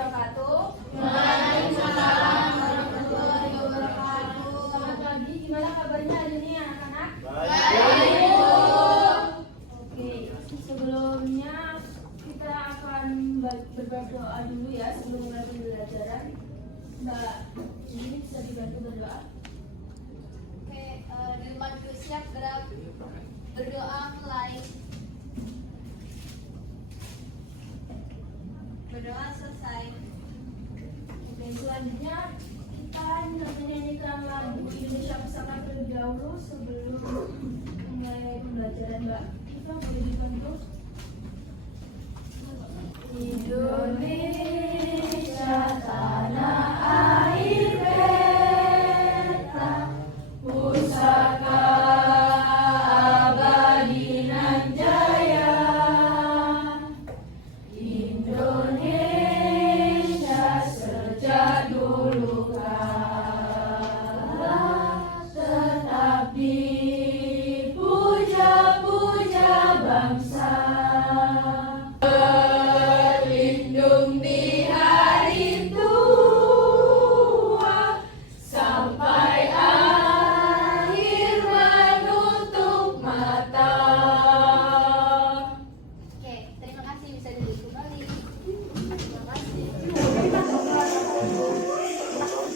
Waalaikumsalam warahmatullahi wabarakatuh. Selamat pagi, gimana kabarnya hari ini anak-anak? Baik. Oke, sebelumnya kita akan berdoa dulu ya sebelum mulai pembelajaran. Mbak, ini bisa dibantu berdoa? Oke, di rumah dulu siap gerak berdoa mulai. Berdoa selesai. Oke, selanjutnya kita menyanyikan lagu Indonesia Pusaka terlebih dahulu sebelum mulai pembelajaran, Mbak. Kita boleh dibantu? Indonesia tanah air beta, pusaka abadi nan jaya. Indonesia sejak dulu kala tetap dipuja-puja bangsa. Berlindung di hari tua sampai akhir menutup mata. Oke, terima kasih, bisa duduk kembali. Terima kasih.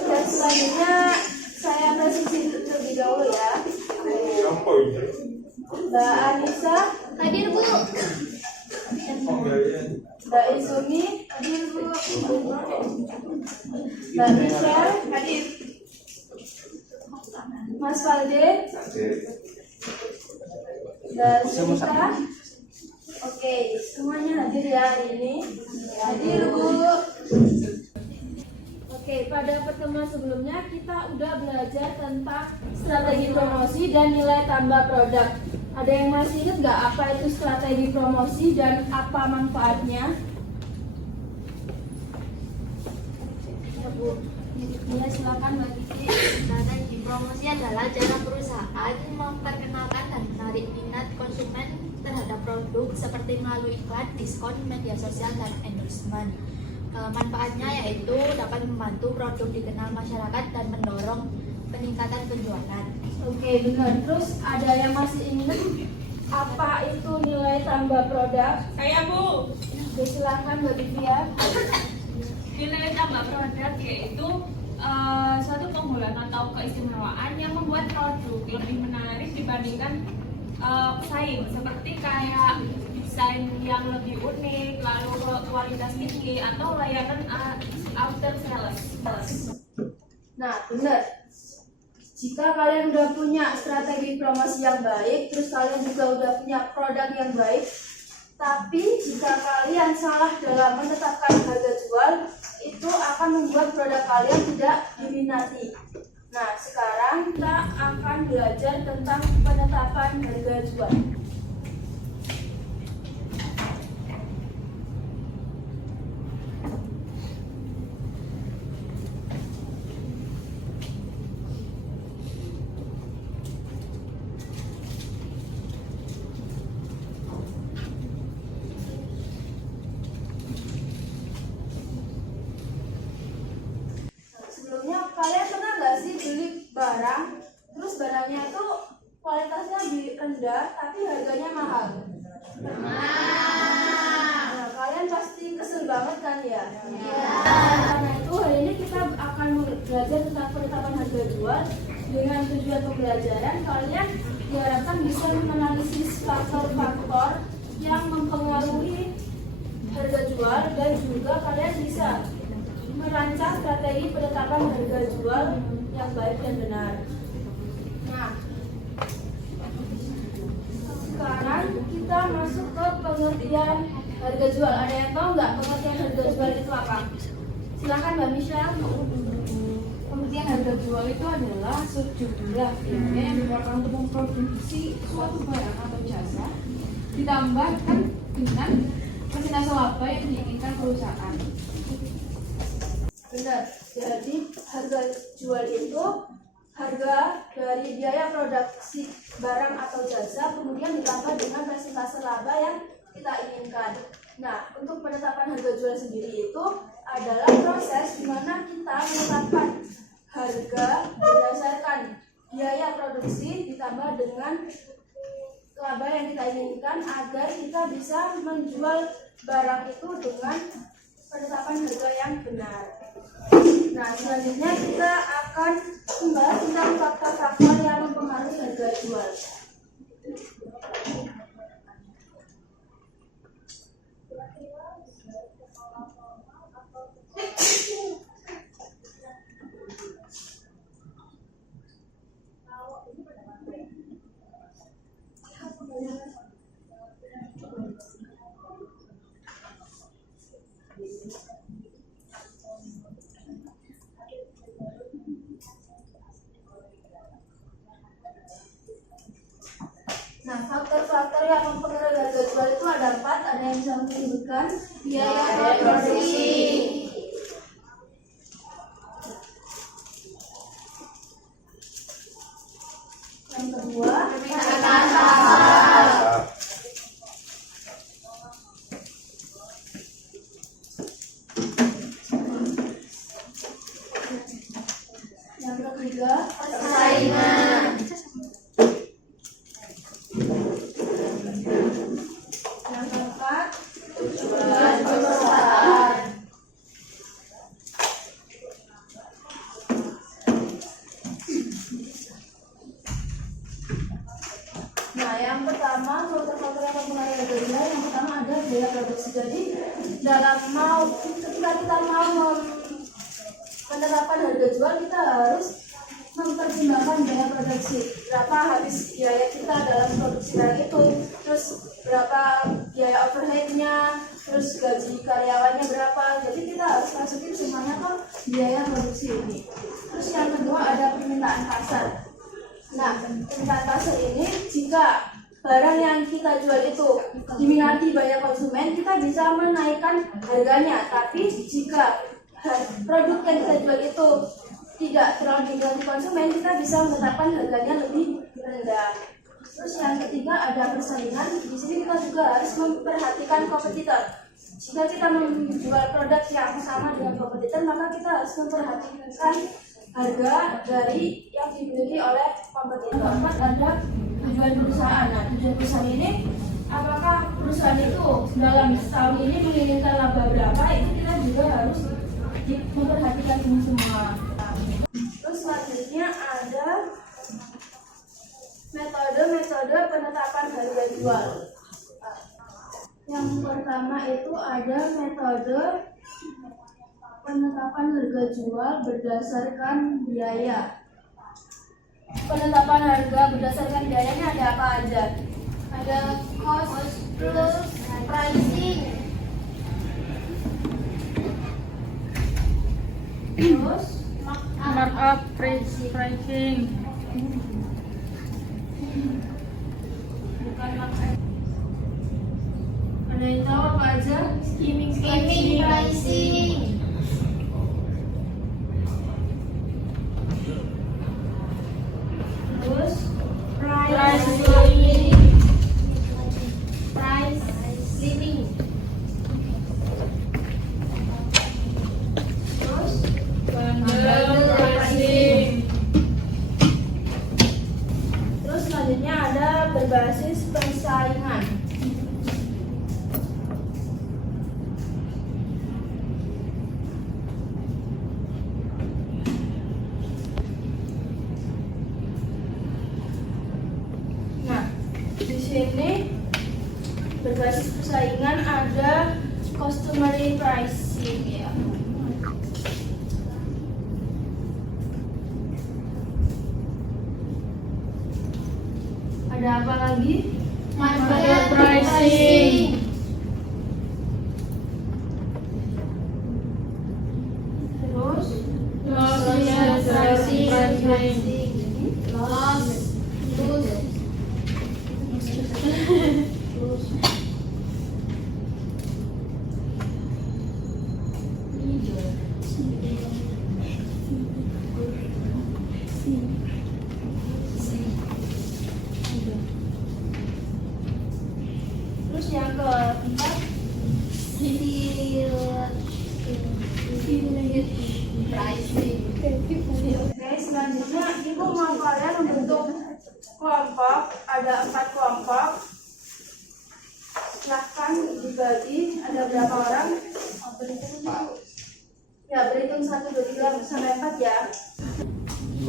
Dan selanjutnya saya presisi terlebih dahulu ya. Mbak Anissa, Hadir, Bu. Mbak Izumi, hadir Bu. Mbak Michelle, hadir. Mas Falde, Mbak Zulika. Oke, semuanya hadir ya hari ini. Hadir Bu. Oke, pada pertemuan sebelumnya kita udah belajar tentang strategi promosi dan nilai tambah produk. Ada yang masih ingat nggak apa itu strategi promosi dan apa manfaatnya? Ya Bu. Ya, silakan Mbak Kiki. Strategi promosi adalah cara perusahaan memperkenalkan dan menarik minat konsumen terhadap produk seperti melalui iklan, diskon, media sosial, dan endorsement. Manfaatnya yaitu dapat membantu produk dikenal masyarakat dan mendorong peningkatan penjualan. Oke, benar. Terus ada yang masih ingat apa itu nilai tambah produk? Saya Bu, Oke, silakan Mbak Divya. nilai tambah produk yaitu suatu keunggulan atau keistimewaan yang membuat produk lebih menarik dibandingkan pesaing, seperti kayak desain yang lebih unik, lalu kualitas tinggi atau layanan after sales. Nah, benar. Jika kalian udah punya strategi promosi yang baik, terus kalian juga udah punya produk yang baik, tapi jika kalian salah dalam menetapkan harga jual, itu akan membuat produk kalian tidak diminati. Nah, sekarang kita akan belajar tentang penetapan harga jual. Sebelumnya kalian pernah nggak sih beli barang, terus barangnya itu kualitasnya rendah tapi harganya mahal? Nah, kalian pasti kesel banget kan ya? Karena itu hari ini kita akan belajar tentang penetapan harga jual. Dengan tujuan pembelajaran, kalian diharapkan bisa menganalisis faktor-faktor yang mempengaruhi harga jual dan juga kalian bisa merancang strategi penetapan harga jual yang baik dan benar. Nah, sekarang kita masuk ke pengertian harga jual. Ada yang tahu nggak pengertian harga jual itu apa? Silakan Mbak Michelle. Pengertian harga jual itu adalah sejumlah biaya yang dikeluarkan untuk memproduksi suatu barang atau jasa ditambahkan dengan persentase laba yang diinginkan perusahaan. Benar. Jadi harga jual itu harga dari biaya produksi barang atau jasa kemudian ditambah dengan persentase laba yang kita inginkan. Nah, untuk penetapan harga jual sendiri itu adalah proses di mana kita menetapkan harga berdasarkan biaya produksi ditambah dengan laba yang kita inginkan agar kita bisa menjual barang itu dengan penetapan harga yang benar. Nah, selanjutnya kita akan membahas tentang faktor-faktor yang mempengaruhi harga jual. Nah, faktor-faktor yang mempengaruhi harga jual itu ada 4. Ada yang bisa menyebutkan biaya produksi, yang kedua permintaan pasar, yang ketiga persaingan, yang keempat tujuan perusahaan. Nah, yang pertama faktor-faktor yang mempengaruhi harga jual, yang pertama ada biaya produksi. Jadi ketika kita mau penerapan harga jual, kita harus mempertimbangkan biaya produksi. Berapa habis biaya kita dalam produksi barang itu, terus berapa biaya overheadnya, terus gaji karyawannya berapa. Jadi kita harus masukin semuanya ke biaya produksi ini. Terus yang kedua ada permintaan pasar. Nah, permintaan pasar ini jika barang yang kita jual itu diminati banyak konsumen, kita bisa menaikkan harganya. Tapi jika produk yang kita jual itu tidak terlalu diminati konsumen, kita bisa menetapkan harganya lebih rendah. Terus yang ketiga ada persaingan. Di sini kita juga harus memperhatikan kompetitor. Jika kita menjual produk yang sama dengan kompetitor, maka kita harus memperhatikan harga dari yang dimiliki oleh kompetitor. Keempat ada tujuan perusahaan. Nah, tujuan perusahaan ini apakah perusahaan itu dalam setahun ini menginginkan laba berapa, itu kita juga harus memperhatikan ini semua. Terus selanjutnya ada metode penetapan harga jual. Yang pertama itu ada metode penetapan harga jual berdasarkan biaya. Penetapan harga berdasarkan biayanya ada apa aja? Ada cost plus pricing, terus Markup pricing. bukan markup. Ada yang tahu apa aja? Skimming pricing. Terus Price liming. terus Bundle pricing. terus selanjutnya ada berbasis persaingan. Nah, di sini berbasis persaingan ada customary pricing ya. Ada apa lagi? Market pricing. Terus Loss pricing. Loss. Terus yang keempat Oke, selanjutnya ibu mau kalian membentuk kelompok, ada 4 kelompok. Silahkan dibagi, ada berapa orang? Ya, berhitung 1, 2, 3 sampai 4 ya.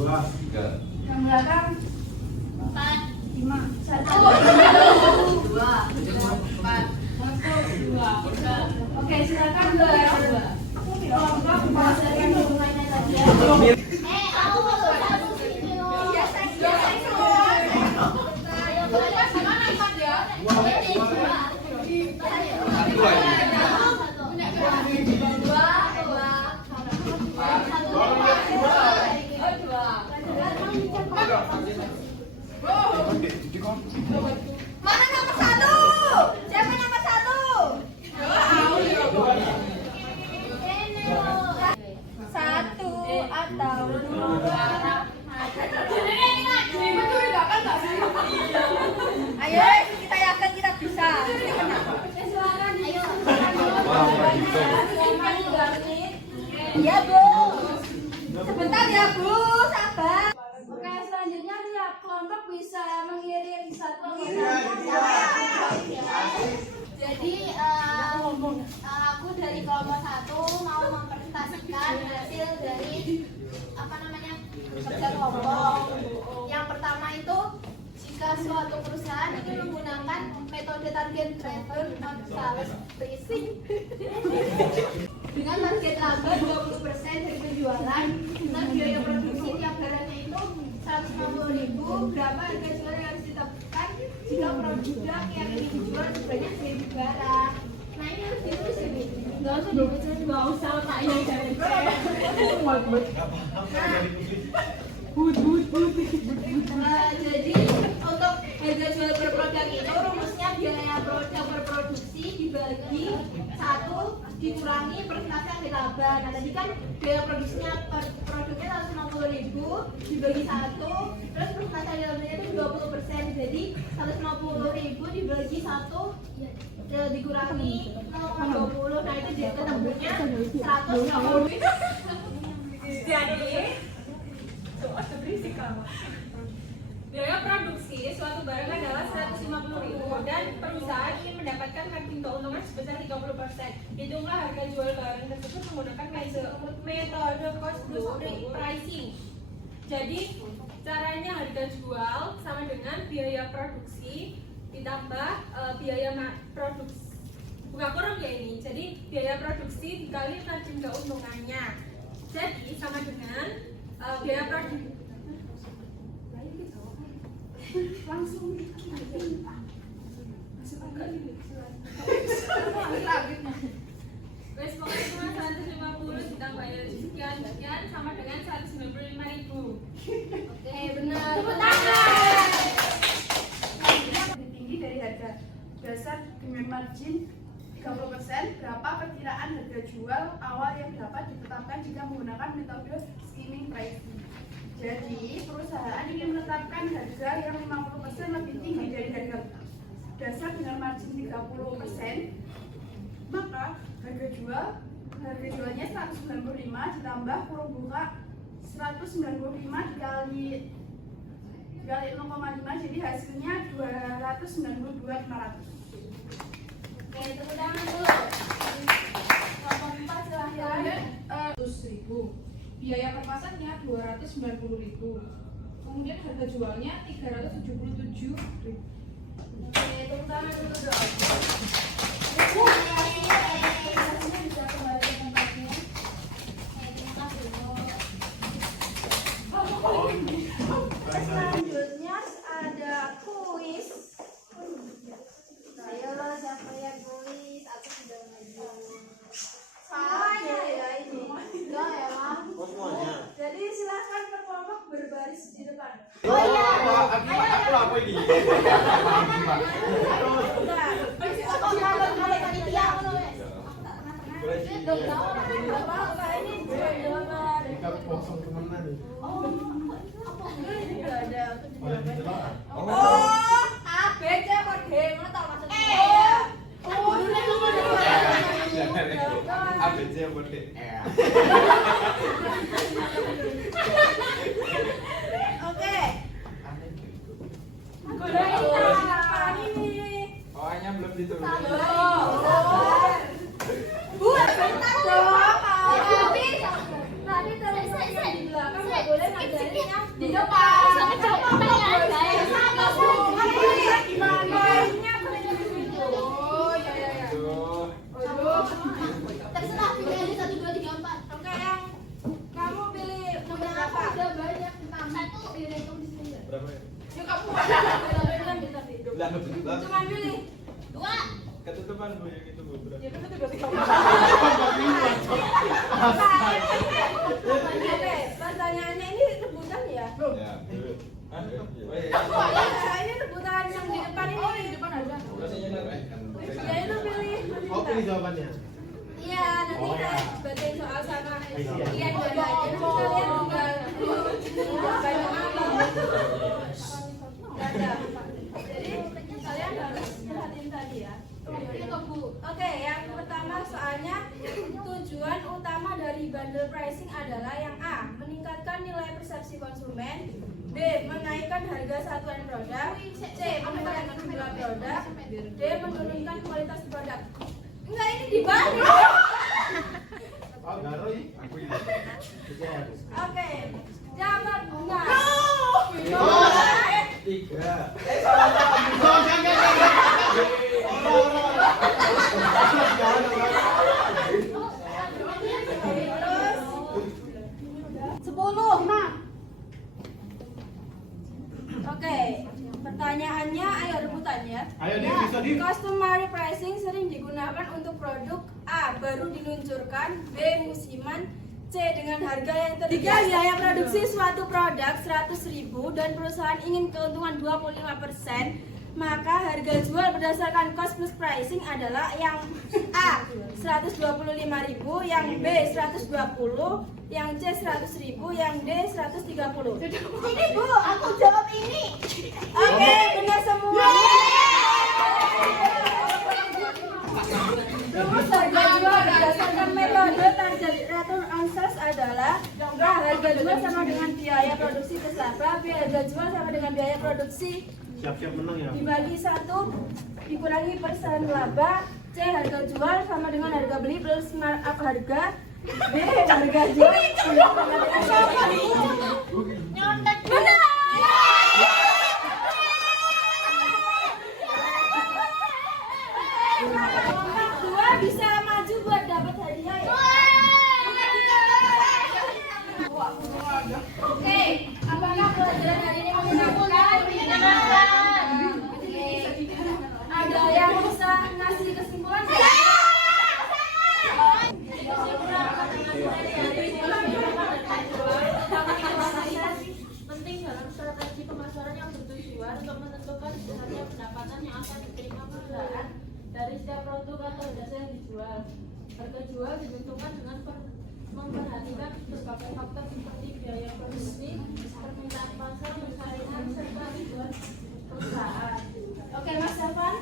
2, 3. Yang belakang 4, 5, 1, 2, 4. Oke, silakan kelompok berdasarkan hubungannya tadi ya. Mana nomor 1? Siapa nomor 1? 1 atau 2? Ayo, kita yakin kita bisa. Silakan ayo. Iya, Bu. Sebentar ya, Bu. Sabar. Oke, selanjutnya tiap kelompok bisa mengirim satu Jadi aku dari kelompok 1 mau mempresentasikan hasil dari kerja kelompok. Yang pertama itu jika suatu perusahaan ini menggunakan metode target driver non sales pricing dengan target laba 20% dari penjualan dan biaya produksi tiap barangnya itu 150.000, berapa harga jual yang harus ditetapkan jika produk yang ingin dijual sebanyak 1.000 barang. Nah ini harus ditulis ini. Nggak usah dibaca, nggak usah tak yang dari Jadi untuk harga jual per produk itu rumusnya biaya produk per produksi dibagi 1 dikurangi persentase yang dilaba. Nah tadi kan biaya produksinya per produknya 150.000 dibagi 1, terus persentase yang dilabanya itu 20%. Jadi 150.000 dibagi 1 dikurangi 0,20. Nah itu jadi ketemunya 150. Jadi biaya produksi suatu barang adalah 150.000 dan perusahaan ingin mendapatkan margin keuntungan sebesar 30%. Hitunglah harga jual barang tersebut menggunakan metode cost plus pricing. Jadi caranya harga jual sama dengan biaya produksi ditambah biaya produksi, bukan kurang ya ini. Jadi biaya produksi dikali margin keuntungannya. Jadi sama dengan biaya produksi langsung wes pokoknya cuma 150 ditambah sekian sekian sama dengan 195.000. Oke, benar. Lebih tinggi dari harga dasar dengan margin 30%. Berapa perkiraan harga jual awal yang dapat ditetapkan jika menggunakan metode skimming pricing? Jadi, perusahaan ingin menetapkan harga yang 50% lebih tinggi dari harga dasar dengan margin 30%. Maka harga jualnya 195 ditambah kurung buka 195 dikali 0,5, jadi hasilnya 292.500. Oke, tepuk tangan dulu. Kelompok 4 silahkan. 100.000. Biaya perpasangnya 290.000. Kemudian harga jualnya 377.000. Oke, tepuk tangan dulu dong. Bisa kembali ke tempatnya. Selanjutnya ada kuis. Ayo siapa yang tulis? Aku sudah maju. Semuanya ya ini. Enggak ya, Mam. Jadi silakan per kelompok berbaris di depan. Aku apa ini? Bapak ini jawaban. Kosong kemana nih? Enggak ada jawaban. Oh, A, B, C, apa D? Mana tahu maksudnya? Oke. Awalnya belum ditulis. Buat bentar dong. Tadi terus di belakang nggak boleh ngajarinnya Di depan. Oh, ya ya ya. Aduh. Terserah pilih aja 1, 2, 3, 4. Oke, yang kamu pilih nomor berapa? Udah banyak tentang 1 direkom di sini. Berapa ya? Yuk kamu. Lah, Cuma pilih 2. ketutupan Bu yang itu Bu. Berapa? Ya kan itu berarti kamu. Oke, pertanyaannya ini rebutan ya? Ya. Oh iya. Ya, ini rebutan yang di depan ini. Oh, di depan aja. Rasanya enak. Ya itu pilih. Oh, pilih jawabannya. Iya, nanti Oh, saya ya. bacain soal sama Iya. Ian dan aja. Nanti kalian tinggal jawabannya apa. Ada. Jadi kalian harus perhatiin tadi ya. Oke, yang pertama soalnya tujuan utama dari bundle pricing adalah yang A. Meningkatkan nilai persepsi konsumen. B. Menaikkan harga satuan produk. C. Meningkatkan jumlah produk. D. Menurunkan kualitas produk. Enggak, ini dibalik. Oh, Garoi. Aku ini. Oke, jawab benar. Tiga. Oke, pertanyaannya ayo rebutan ya. Ayo Dik, bisa Dik. Customary pricing sering digunakan untuk produk A. Baru diluncurkan. B. Musiman. C. Dengan harga yang terbiasa. Biaya produksi suatu produk 100.000 dan perusahaan ingin keuntungan 25%, maka harga jual berdasarkan cost plus pricing adalah yang A. 125.000, yang B. 120, yang C. 100.000, yang D. 130. Ini Bu, aku jawab ini. Oke, benar semua. Rumus harga jual berdasarkan metode target return on sales adalah A. Harga jual sama dengan biaya produksi plus laba. B. Harga jual sama dengan biaya produksi Siap-siap menang ya. dibagi 1 dikurangi persen laba. C. Harga jual sama dengan harga beli plus markup harga. D. Harga jual Nyontek. benar. Nomor 2 bisa maju buat dapat hadiah ya. Oke, apakah pelajaran hari ini menyenangkan? Ada yang bisa ngasih kesimpulan? Penting dalam strategi pemasaran yang bertujuan untuk menentukan sebenarnya pendapatan yang akan diterima perusahaan dari setiap produk atau jasa yang dijual. Harga jual ditentukan dengan memperhatikan berbagai faktor seperti biaya produksi, permintaan pasar, persaingan, serta tujuan perusahaan. Oke, Mas Evan.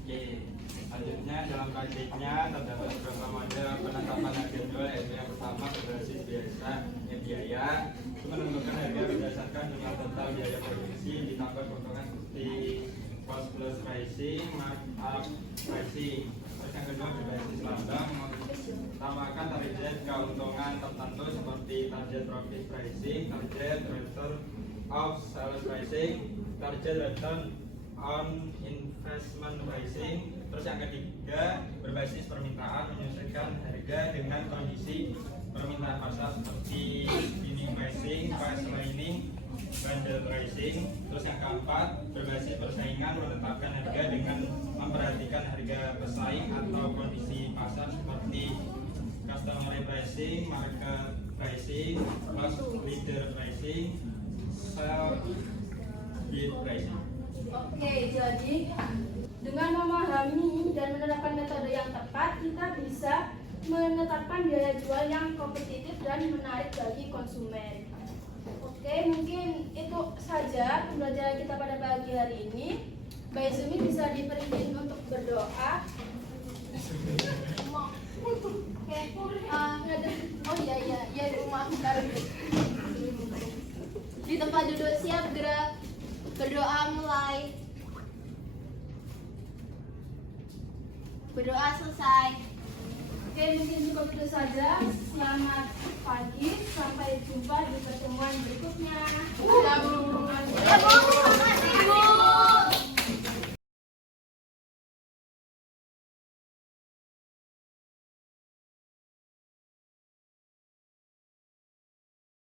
Oke, selanjutnya dalam praktiknya terdapat beberapa model penetapan harga jual, yaitu yang pertama berbasis biasa biaya itu menentukan harga berdasarkan jumlah total biaya produksi ditambah keuntungan seperti cost plus pricing, markup pricing. Terus yang kedua berbasis laba mengutamakan target keuntungan tertentu seperti target profit pricing, target return of sales pricing, target return on investment pricing. Terus yang ketiga berbasis permintaan menyesuaikan harga dengan kondisi permintaan pasar seperti spinning pricing, fast lining, bundle pricing. Terus yang keempat berbasis persaingan menetapkan harga dengan memperhatikan harga pesaing atau kondisi pasar seperti customer pricing, market pricing, plus leader pricing, sell bid pricing. Oke, jadi dengan memahami dan menerapkan metode yang tepat, kita bisa menetapkan biaya jual yang kompetitif dan menarik bagi konsumen. Oke, mungkin itu saja pembelajaran kita pada pagi hari ini. Mbak Izumi bisa diperintahkan untuk berdoa. Oke, Oh iya Ibu, maaf bentar. Di tempat duduk siap, gerak. Berdoa mulai. Berdoa selesai. Oke, mungkin cukup itu saja. Selamat pagi, sampai jumpa di pertemuan berikutnya. Ya Bu. Makasih Bu.